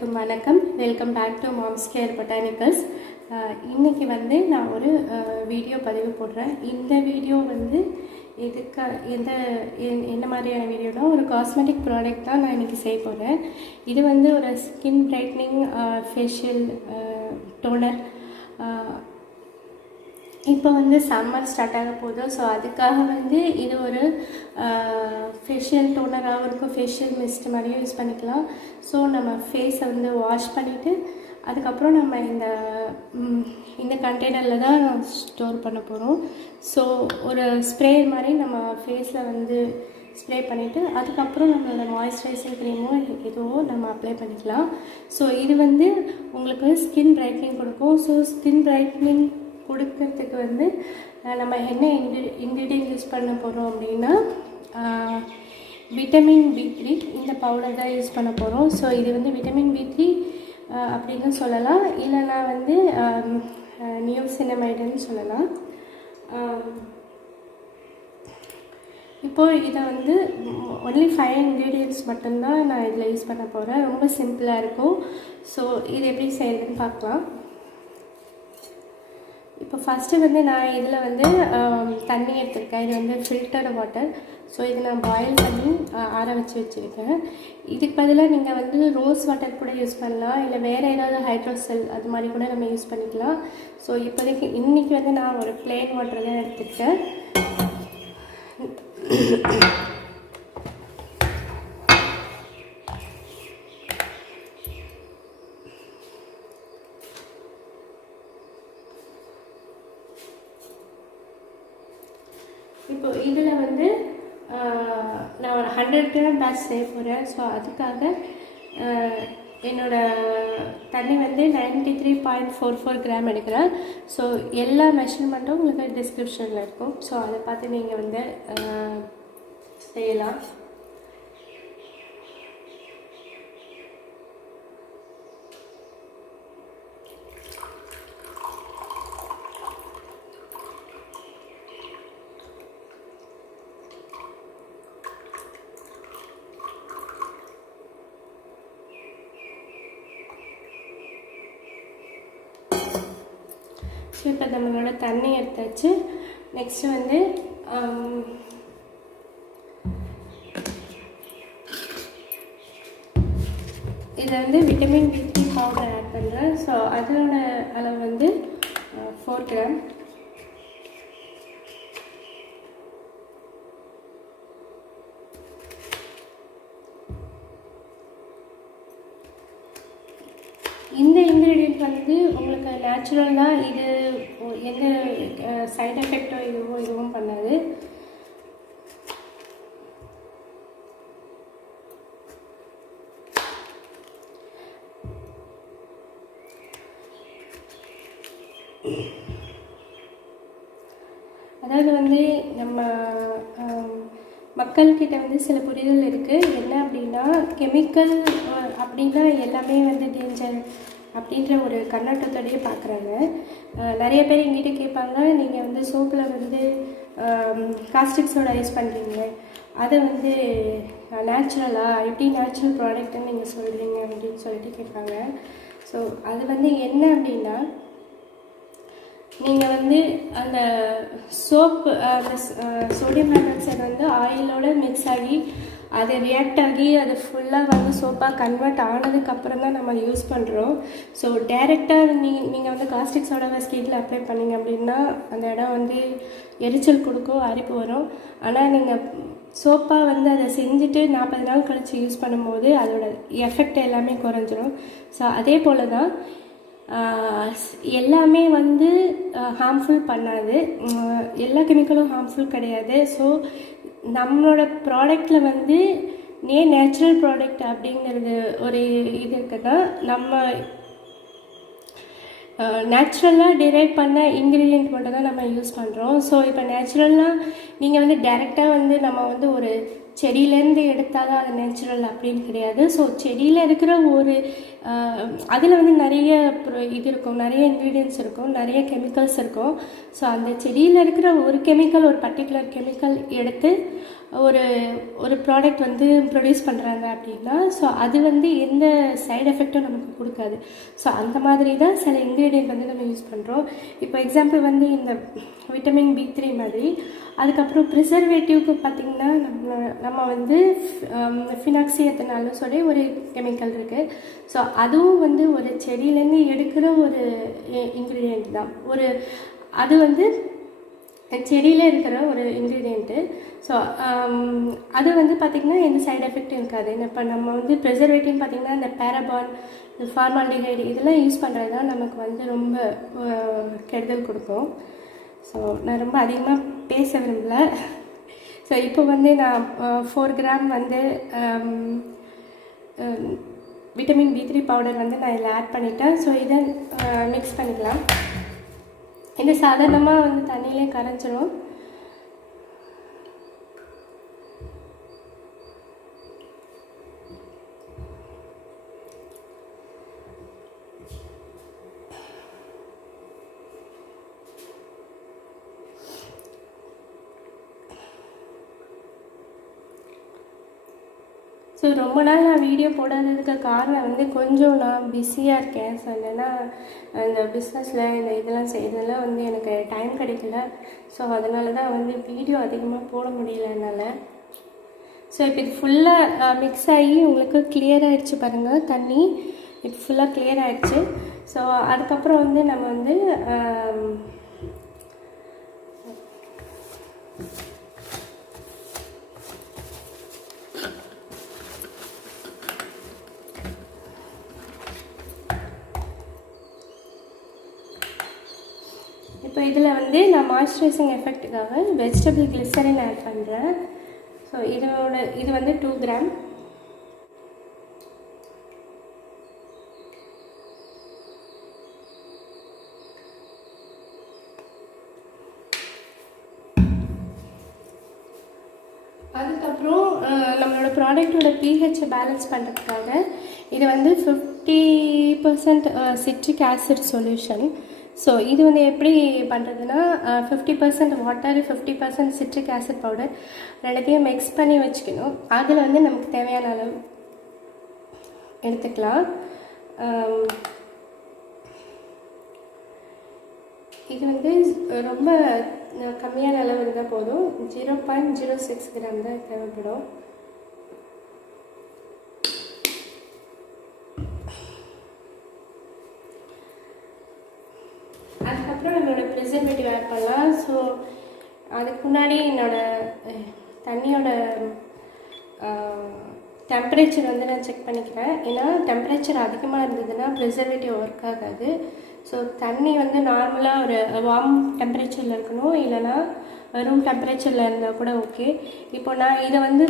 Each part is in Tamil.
அனைவருக்கும் வணக்கம். Welcome back to Mom's Care Botanicals. இன்றைக்கி வந்து நான் ஒரு வீடியோ பதிவு போடுறேன். இந்த வீடியோ வந்து என்ன மாதிரியான வீடியோனா, ஒரு காஸ்மெட்டிக் ப்ராடக்ட் தான் நான் இன்றைக்கி செய்ய போகிறேன். இது வந்து ஒரு ஸ்கின் பிரைட்னிங் ஃபேஷியல் டோனர். இப்போ வந்து சம்மர் ஸ்டார்ட் ஆக போகுது. ஸோ அதுக்காக வந்து இது ஒரு ஃபேஷியல் டோனராகவும் இருக்கும், ஃபேஷியல் மிஸ்ட் மாதிரியும் யூஸ் பண்ணிக்கலாம். ஸோ நம்ம ஃபேஸை வந்து வாஷ் பண்ணிவிட்டு அதுக்கப்புறம் நம்ம இந்த கண்டெய்னரில் தான் ஸ்டோர் பண்ண போகிறோம். ஸோ ஒரு ஸ்ப்ரே மாதிரி நம்ம ஃபேஸில் வந்து ஸ்ப்ரே பண்ணிவிட்டு அதுக்கப்புறம் நம்மளோட மாய்ஸ்சரைசிங் க்ரீமோ எதுவோ நம்ம அப்ளை பண்ணிக்கலாம். ஸோ இது வந்து உங்களுக்கு ஸ்கின் பிரைட்னிங் கொடுக்கும். ஸோ ஸ்கின் பிரைட்னிங் கொடுக்கறதுக்கு வந்து நம்ம என்ன இன்க்ரீடியன்ட் யூஸ் பண்ண போகிறோம் அப்படின்னா, விட்டமின் B3 இந்த பவுடர் தான் யூஸ் பண்ண போகிறோம். ஸோ இது வந்து விட்டமின் B3 அப்படின்னு சொல்லலாம், இல்லைனா வந்து நியோசினமைடுன்னு சொல்லலாம். இப்போது இதை வந்து ஒன்லி 5 இன்க்ரீடியன்ட்ஸ் மட்டும்தான் நான் இதில் யூஸ் பண்ண போகிறேன். ரொம்ப சிம்பிளாக இருக்கும். ஸோ இது எப்படி செய்யறதுன்னு பார்க்கலாம். இப்போ ஃபஸ்ட்டு வந்து நான் இதில் வந்து தண்ணி எடுத்துருக்கேன். இது வந்து ஃபில்டர்டு வாட்டர். ஸோ இதை நான் பாயில் பண்ணி ஆற வச்சுருக்கேன். இதுக்கு பதிலாக நீங்கள் வந்து ரோஸ் வாட்டர் கூட யூஸ் பண்ணலாம், இல்லை வேறு ஏதாவது ஹைட்ரோசெல் அது மாதிரி கூட நம்ம யூஸ் பண்ணிக்கலாம். ஸோ இப்போதைக்கு இன்றைக்கி வந்து நான் ஒரு பிளெயின் வாட்டர் தான் எடுத்துருக்கேன். இப்போ இதில் வந்து நான் ஒரு 100 கிராம் பேட்ச் செய்ய போகிறேன். ஸோ அதுக்காக என்னோடய தண்ணி வந்து 93.44 கிராம் எடுக்கிறேன். ஸோ எல்லா மெஷர்மெண்ட்டும் உங்களுக்கு டிஸ்கிரிப்ஷனில் இருக்கும். ஸோ அதை பார்த்து நீங்கள் வந்து செய்யலாம். ஸோ இப்போ நம்மளோட தண்ணி எடுத்தாச்சு. நெக்ஸ்ட்டு வந்து இதை வந்து விட்டமின் B3 பவுடர் ஆட் பண்ணுறேன். ஸோ அதோட அளவு வந்து 4 கிராம். இந்த இன்க்ரீடியன்ட் வந்து உங்களுக்கு நேச்சுரலாக இது எந்த சைட் எஃபெக்டோ இதுவும் பண்ணாது. அதாவது வந்து நம்ம மக்கள்கிட்ட வந்து சில புரிதல் இருக்குது. என்ன அப்படின்னா, கெமிக்கல் அப்படின்னா எல்லாமே வந்து டேஞ்சர் அப்படின்ற ஒரு கண்ணோட்டத்தோடையே பார்க்குறாங்க. நிறைய பேர் எங்கிட்ட கேட்பாங்க, நீங்கள் வந்து சோப்பில் வந்து காஸ்டிக் சோடா யூஸ் பண்ணுறீங்க, அதை வந்து நேச்சுரலாக எப்படி நேச்சுரல் ப்ராடக்ட்னு நீங்கள் சொல்கிறீங்க அப்படின்னு சொல்லிட்டு கேட்பாங்க. ஸோ அது வந்து என்ன அப்படின்னா, நீங்கள் வந்து அந்த சோப்பு அந்த சோடியம் ஹைட்ராக்சைடு வந்து ஆயிலோடு மிக்ஸ் ஆகி அது ரியாக்ட் ஆகி அது ஃபுல்லாக வந்து சோப்பாக கன்வெர்ட் ஆனதுக்கப்புறம் தான் நம்ம யூஸ் பண்ணுறோம். ஸோ டைரெக்டாக நீங்கள் வந்து காஸ்டிக் சோடாவை ஸ்கின்ல அப்ளை பண்ணிங்க அப்படின்னா அந்த இடம் வந்து எரிச்சல் கொடுக்கும், அரிப்பு வரும். ஆனால் நீங்கள் சோப்பாக வந்து அதை செஞ்சுட்டு 40 நாள் கழித்து யூஸ் பண்ணும்போது அதோட எஃபெக்ட் எல்லாமே குறைஞ்சிரும். ஸோ அதே போல் தான் எல்லாமே வந்து ஹார்ம்ஃபுல் பண்ணாது, எல்லா கெமிக்கலும் ஹார்ம்ஃபுல் கிடையாது. ஸோ நம்மளோட ப்ராடக்டில் வந்து நேச்சுரல் ப்ராடக்ட் அப்படிங்கிறது ஒரு இது இருக்குன்னா, நம்ம நேச்சுரலாக டிரைவ் பண்ண இன்க்ரீடியன்ட் மட்டும் தான் நம்ம யூஸ் பண்ணுறோம். ஸோ இப்போ நேச்சுரலாக நீங்கள் வந்து டைரெக்டாக வந்து நம்ம வந்து ஒரு செடியிலேருந்து எடுத்தால் தான் அது நேச்சுரல் அப்படின்னு கிடையாது. ஸோ செடியில் இருக்கிற ஒரு அதில் வந்து நிறைய இது இருக்கும், நிறைய இன்க்ரீடியன்ட்ஸ் இருக்கும், நிறைய கெமிக்கல்ஸ் இருக்கும். ஸோ அந்த செடியில் இருக்கிற ஒரு கெமிக்கல், ஒரு பர்டிகுலர் கெமிக்கல் எடுத்து ஒரு ஒரு ப்ராடக்ட் வந்து ப்ரொடியூஸ் பண்ணுறாங்க அப்படின்னா ஸோ அது வந்து எந்த சைடு எஃபெக்டும் நமக்கு கொடுக்காது. ஸோ அந்த மாதிரி தான் சில இன்க்ரீடியன்ட் வந்து நம்ம யூஸ் பண்ணுறோம். இப்போ எக்ஸாம்பிள் வந்து இந்த விட்டமின் B3 மாதிரி. அதுக்கப்புறம் ப்ரிசர்வேட்டிவ்க்கு பார்த்திங்கன்னா நம்ம வந்து ஃபினாக்சியத்தினாலும் சொல்லி ஒரு கெமிக்கல் இருக்குது. ஸோ அதுவும் வந்து ஒரு செடியிலேருந்து எடுக்கிற ஒரு இன்க்ரீடியன்ட் தான். அது வந்து செடியில் இருக்கிற ஒரு இன்க்ரீடியண்ட்டு. ஸோ அது வந்து பார்த்திங்கன்னா எந்த சைடு எஃபெக்டும் இருக்காது. இப்போ நம்ம வந்து ப்ரிசர்வேட்டிவ் பார்த்திங்கன்னா இந்த பேரபான், இந்த ஃபார்மால்டிஹைடு இதெல்லாம் யூஸ் பண்ணுறது தான் நமக்கு வந்து ரொம்ப கெடுதல் கொடுக்கும். ஸோ நான் ரொம்ப அதிகமாக பேச விரும்பல. ஸோ இப்போ வந்து நான் 4 கிராம் வந்து விட்டமின் B3 பவுடர் வந்து நான் இதில் ஆட் பண்ணிட்டேன். ஸோ இதை மிக்ஸ் பண்ணிக்கலாம். இது சாதாரணமாக வந்து தண்ணியிலே கரைஞ்சிரும். ஸோ ரொம்ப நாள் நான் வீடியோ போடாததுக்கு காரணம் வந்து கொஞ்சம் நான் பிஸியாக இருக்கேன். ஸோ இல்லைன்னா இந்த பிஸ்னஸில் இந்த இதெல்லாம் செய்கிறதுலாம் வந்து எனக்கு டைம் கிடைக்கல. ஸோ அதனால தான் வந்து வீடியோ அதிகமாக போட முடியல என்னால். ஸோ இப்போ இது ஃபுல்லாக மிக்ஸ் ஆகி உங்களுக்கு கிளியர் ஆகிடுச்சு பாருங்கள். தண்ணி இப்போ ஃபுல்லாக கிளியர் ஆகிடுச்சு. ஸோ அதுக்கப்புறம் வந்து நம்ம வந்து இப்போ இதில் வந்து நான் மாய்ஸ்சரைசிங் எஃபெக்ட்டுக்காக வெஜிடபிள் கிளிசரின் ஆட் பண்ணுறேன். ஸோ இது வந்து 2 கிராம். அதுக்கப்புறம் நம்மளோட ப்ராடக்டோட pH பேலன்ஸ் பண்ணுறதுக்காக இது வந்து 50% சிட்ரிக் ஆசிட் சொல்யூஷன். ஸோ இது வந்து எப்படி பண்ணுறதுன்னா 50% வாட்டர், 50% சிட்ரிக் ஆசிட் பவுடர் ரெண்டுத்தையும் மிக்ஸ் பண்ணி வச்சுக்கணும். அதில் வந்து நமக்கு தேவையான அளவு எடுத்துக்கலாம். இது வந்து ரொம்ப கம்மியான அளவு இருந்தால் போதும். 0.06 கிராம் தான் தேவைப்படும். அதுக்கப்புறம் என்னோடய ப்ரிசர்வேட்டிவ் ஆட் பண்ணலாம். ஸோ அதுக்கு முன்னாடி என்னோடய தண்ணியோட டெம்பரேச்சர் வந்து நான் செக் பண்ணிக்கிறேன். ஏன்னா டெம்பரேச்சர் அதிகமாக இருந்ததுன்னா ப்ரிசர்வேட்டிவ் ஒர்க் ஆகாது. ஸோ தண்ணி வந்து நார்மலாக ஒரு வார்ம் டெம்பரேச்சரில் இருக்கணும், இல்லைனா ரூம் டெம்பரேச்சரில் இருந்தால் கூட ஓகே. இப்போ நான் இதை வந்து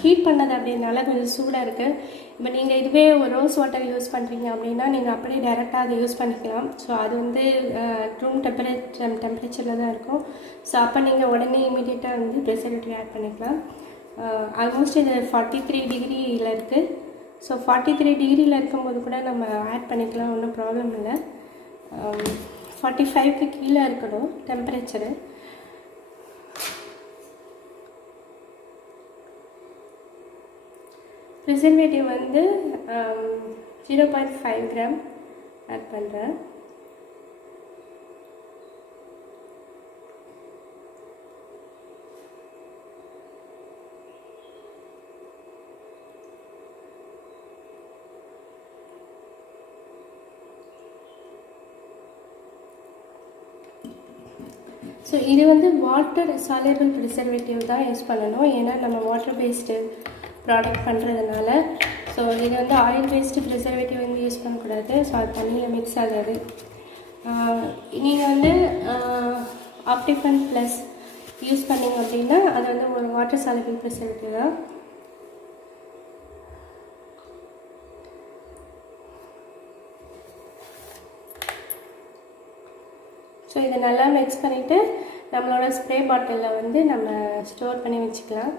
ஹீட் பண்ணது அப்படின்னால கொஞ்சம் சூடாக இருக்குது. இப்போ நீங்கள் இதுவே ஒரு ரோஸ் வாட்டர் யூஸ் பண்ணுறீங்க அப்படின்னா நீங்கள் அப்படியே டைரெக்டாக அதை யூஸ் பண்ணிக்கலாம். ஸோ அது வந்து ரூம் டெம்பரேச்சரில் தான் இருக்கும். ஸோ அப்போ நீங்கள் உடனே இமீடியட்டாக வந்து ப்ரிசர்வேட்டிவ் ஆட் பண்ணிக்கலாம். ஆல்மோஸ்ட் இது 43 டிகிரியில் இருக்குது. ஸோ 43 டிகிரியில் இருக்கும்போது கூட நம்ம ஆட் பண்ணிக்கலாம், ஒன்றும் ப்ராப்ளம் இல்லை. 45க்கு கீழே இருக்கணும் டெம்பரேச்சரு. ப்ரிசர்வேட்டிவ் வந்து 0.5 கிராம் ஆட் பண்ணுறேன். ஸோ இது வந்து வாட்டர் சால்யூபிள் ப்ரிசர்வேட்டிவ் தான் யூஸ் பண்ணணும், ஏன்னா நம்ம வாட்டர் பேஸ்டு ப்ராடக்ட் பண்ணுறதுனால. ஸோ இது வந்து ஆயில் பேஸ்டு ப்ரிசர்வேட்டிவ் வந்து யூஸ் பண்ணக்கூடாது. ஸோ அது தண்ணியில் மிக்ஸ் ஆகாது. நீங்கள் வந்து ஆப்டிஃபன் ப்ளஸ் யூஸ் பண்ணிங்க அப்படின்னா அது வந்து ஒரு வாட்டர் சால்யூபிள் ப்ரிசர்வேட்டிவ் தான். ஸோ இதை நல்லா மிக்ஸ் பண்ணிவிட்டு நம்மளோட ஸ்ப்ரே பாட்டிலில் வந்து நம்ம ஸ்டோர் பண்ணி வச்சுக்கலாம்.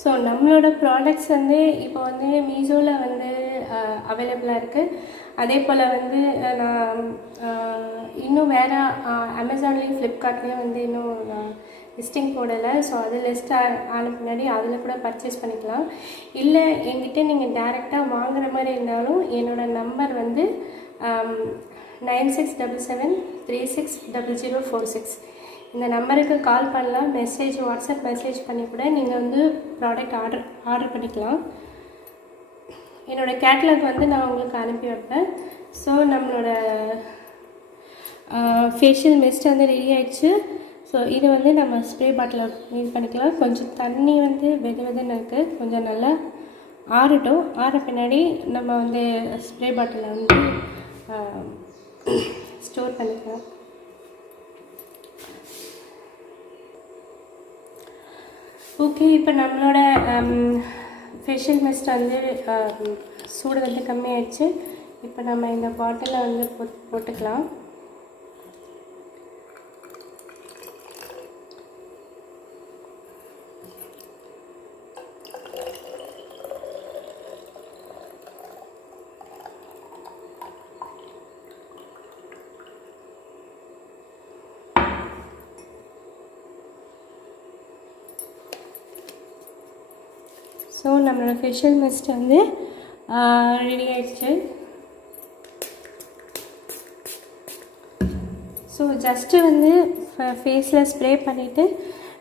ஸோ நம்மளோட ப்ராடக்ட்ஸ் வந்து இப்போ வந்து மீஷோவில் வந்து அவைலபிளாக இருக்குது. அதே போல் வந்து நான் இன்னும் வேறு அமேசான்லேயும் ஃப்ளிப்கார்ட்லேயும் வந்து இன்னும் நான் லிஸ்டிங் போடலை. ஸோ அது லிஸ்ட் ஆன பின்னாடி அதில் கூட பர்ச்சேஸ் பண்ணிக்கலாம். இல்லை என்கிட்ட நீங்கள் டேரெக்டாக வாங்குகிற மாதிரி இருந்தாலும் என்னோடய நம்பர் வந்து 9677360046. இந்த நம்பருக்கு கால் பண்ணலாம், வாட்ஸ்அப் மெசேஜ் பண்ணி கூட நீங்கள் வந்து ப்ராடக்ட் ஆர்டர் பண்ணிக்கலாம். என்னோடய கேட்லாக் வந்து நான் உங்களுக்கு அனுப்பி வைப்பேன். ஸோ நம்மளோட ஃபேஷியல் மிஸ்ட் வந்து ரெடி ஆகிடுச்சு. ஸோ இது வந்து நம்ம ஸ்ப்ரே பாட்டில் யூஸ் பண்ணிக்கலாம். கொஞ்சம் தண்ணி வந்து வெதுன்னு இருக்குது, கொஞ்சம் நல்லா ஆறட்டும். ஆற பின்னாடி நம்ம வந்து ஸ்ப்ரே பாட்டிலில் வந்து ஸ்டோர் பண்ணிக்கலாம். ஓகே, இப்போ நம்மளோட ஃபேஷியல் மிஸ்ட் வந்து சூடு வந்து கம்மியாயிடுச்சு. இப்போ நம்ம இந்த பாட்டிலில் வந்து போட்டுக்கலாம். ஸோ நம்மளோட ஃபேஷியல் மிஸ்ட் வந்து ரெடி ஆகிடுச்சு. ஸோ ஜஸ்ட்டு வந்து ஃபேஸில் ஸ்ப்ரே பண்ணிவிட்டு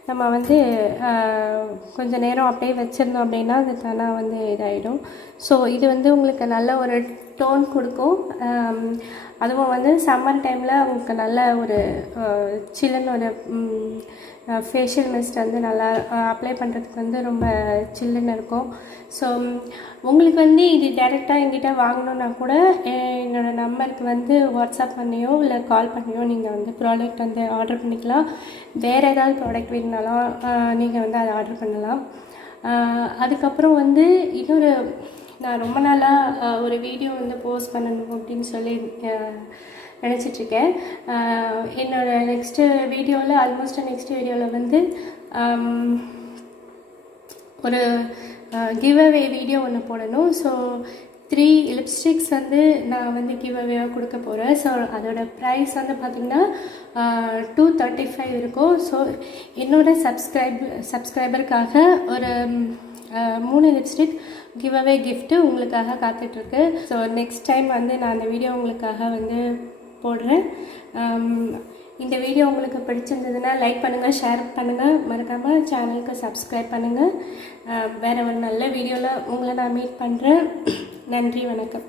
நம்ம வந்து கொஞ்சம் நேரம் அப்படியே வச்சுருந்தோம் அப்படின்னா அது தானாக வந்து இதாகிடும். ஸோ இது வந்து உங்களுக்கு நல்ல ஒரு டோன் கொடுக்கும். அதுவும் வந்து சம்மர் டைமில் உங்களுக்கு நல்ல ஒரு சில்லுன்னு ஒரு ஃபேஷியல் மிஸ்ட் வந்து நல்லா அப்ளை பண்ணுறதுக்கு வந்து ரொம்ப சில்லுன்னு இருக்கும். ஸோ உங்களுக்கு வந்து இது டைரெக்டாக என்கிட்ட வாங்கணுன்னா கூட என்னோடய நம்பருக்கு வந்து வாட்ஸ்அப் பண்ணியோ இல்லை கால் பண்ணியோ நீங்கள் வந்து ப்ராடக்ட் வந்து ஆர்டர் பண்ணிக்கலாம். வேறு ஏதாவது ப்ராடக்ட் வேணுனாலும் நீங்கள் வந்து அதை ஆர்டர் பண்ணலாம். அதுக்கப்புறம் வந்து இன்னொரு நான் ரொம்ப நாளாக ஒரு வீடியோ வந்து போஸ்ட் பண்ணணும் அப்படின்னு சொல்லி நினச்சிட்ருக்கேன். என்னோடய நெக்ஸ்ட்டு வீடியோவில் வந்து ஒரு கிவ் அவே வீடியோ ஒன்று போடணும். ஸோ 3 லிப்ஸ்டிக்ஸ் வந்து நான் வந்து கிவ் அவேவாக கொடுக்க போகிறேன். ஸோ அதோட ப்ரைஸ் வந்து பார்த்திங்கன்னா 235 இருக்கும். ஸோ என்னோடய சப்ஸ்கிரைபருக்காக ஒரு 3 லிப்ஸ்டிக் கிவ் அவே கிஃப்ட்டு உங்களுக்காக காத்துட்ருக்கு. ஸோ நெக்ஸ்ட் டைம் வந்து நான் அந்த வீடியோ உங்களுக்காக வந்து போடுறேன். இந்த வீடியோ உங்களுக்கு பிடிச்சிருந்ததுன்னா லைக் பண்ணுங்கள், ஷேர் பண்ணுங்கள், மறக்காமல் சேனலுக்கு சப்ஸ்கிரைப் பண்ணுங்கள். வேறு ஒரு நல்ல வீடியோவில் உங்களை நான் மீட் பண்ணுறேன். நன்றி, வணக்கம்.